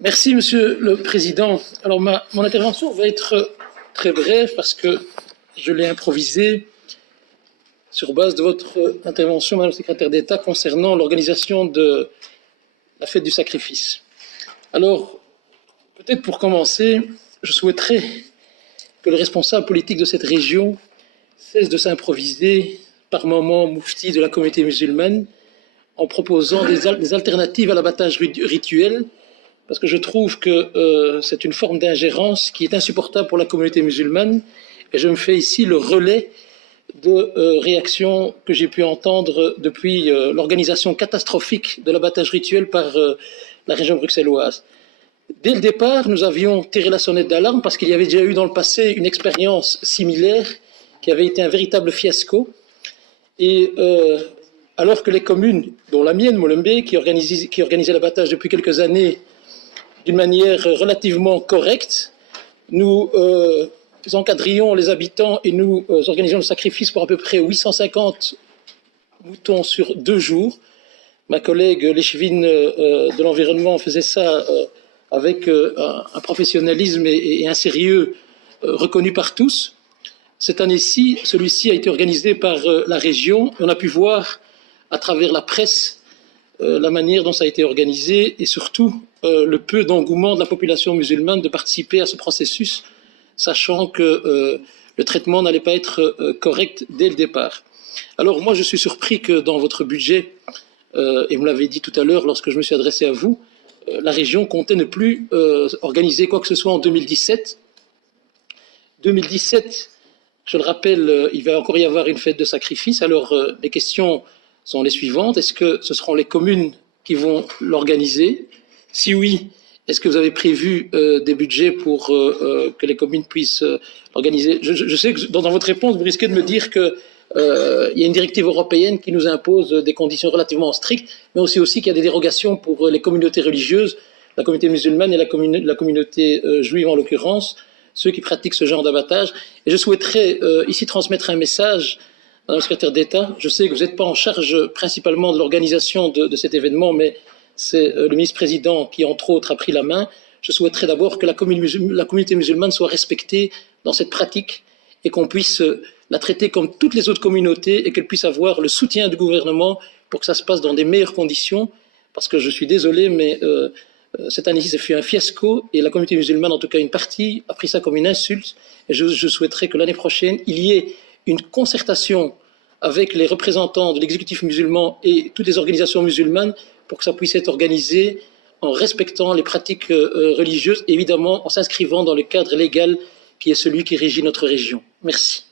Merci, Monsieur le Président. Alors, mon intervention va être très brève parce que je l'ai improvisée sur base de votre intervention, Madame la Secrétaire d'État, concernant l'organisation de la fête du sacrifice. Alors, peut-être pour commencer, je souhaiterais que le responsable politique de cette région cesse de s'improviser par moments moufti de la communauté musulmane en proposant des alternatives à l'abattage rituel, parce que je trouve que c'est une forme d'ingérence qui est insupportable pour la communauté musulmane, et je me fais ici le relais de réactions que j'ai pu entendre depuis l'organisation catastrophique de l'abattage rituel par la région bruxelloise. Dès le départ, nous avions tiré la sonnette d'alarme parce qu'il y avait déjà eu dans le passé une expérience similaire qui avait été un véritable fiasco. Et alors que les communes, dont la mienne, Molenbeek, qui organisait l'abattage depuis quelques années d'une manière relativement correcte, nous encadrions les habitants et nous organisions le sacrifice pour à peu près 850 moutons sur 2 jours. Ma collègue l'échevine de l'environnement faisait ça avec un professionnalisme et un sérieux reconnu par tous. Cette année-ci, celui-ci a été organisé par la région. On a pu voir à travers la presse la manière dont ça a été organisé et surtout le peu d'engouement de la population musulmane de participer à ce processus, sachant que le traitement n'allait pas être correct dès le départ. Alors moi, je suis surpris que dans votre budget, et vous l'avez dit tout à l'heure lorsque je me suis adressé à vous, la région comptait ne plus organiser quoi que ce soit en 2017. 2017, je le rappelle, il va encore y avoir une fête de sacrifice. Alors les questions sont les suivantes. Est-ce que ce seront les communes qui vont l'organiser? Si oui, est-ce que vous avez prévu des budgets pour que les communes puissent l'organiser? Je sais que dans votre réponse, vous risquez de me dire qu'il y a une directive européenne qui nous impose des conditions relativement strictes, mais aussi qu'il y a des dérogations pour les communautés religieuses, la communauté musulmane et la communauté juive en l'occurrence, ceux qui pratiquent ce genre d'abattage. Et je souhaiterais ici transmettre un message Madame la Secrétaire d'État. Je sais que vous n'êtes pas en charge principalement de l'organisation de cet événement, mais c'est le ministre-président qui, entre autres, a pris la main. Je souhaiterais d'abord que la communauté musulmane soit respectée dans cette pratique et qu'on puisse la traiter comme toutes les autres communautés et qu'elle puisse avoir le soutien du gouvernement pour que ça se passe dans des meilleures conditions. Parce que je suis désolé, mais cette année-ci, ça fut un fiasco et la communauté musulmane, en tout cas une partie, a pris ça comme une insulte. Et je souhaiterais que l'année prochaine, il y ait une concertation avec les représentants de l'exécutif musulman et toutes les organisations musulmanes pour que ça puisse être organisé en respectant les pratiques religieuses, évidemment en s'inscrivant dans le cadre légal qui est celui qui régit notre région. Merci.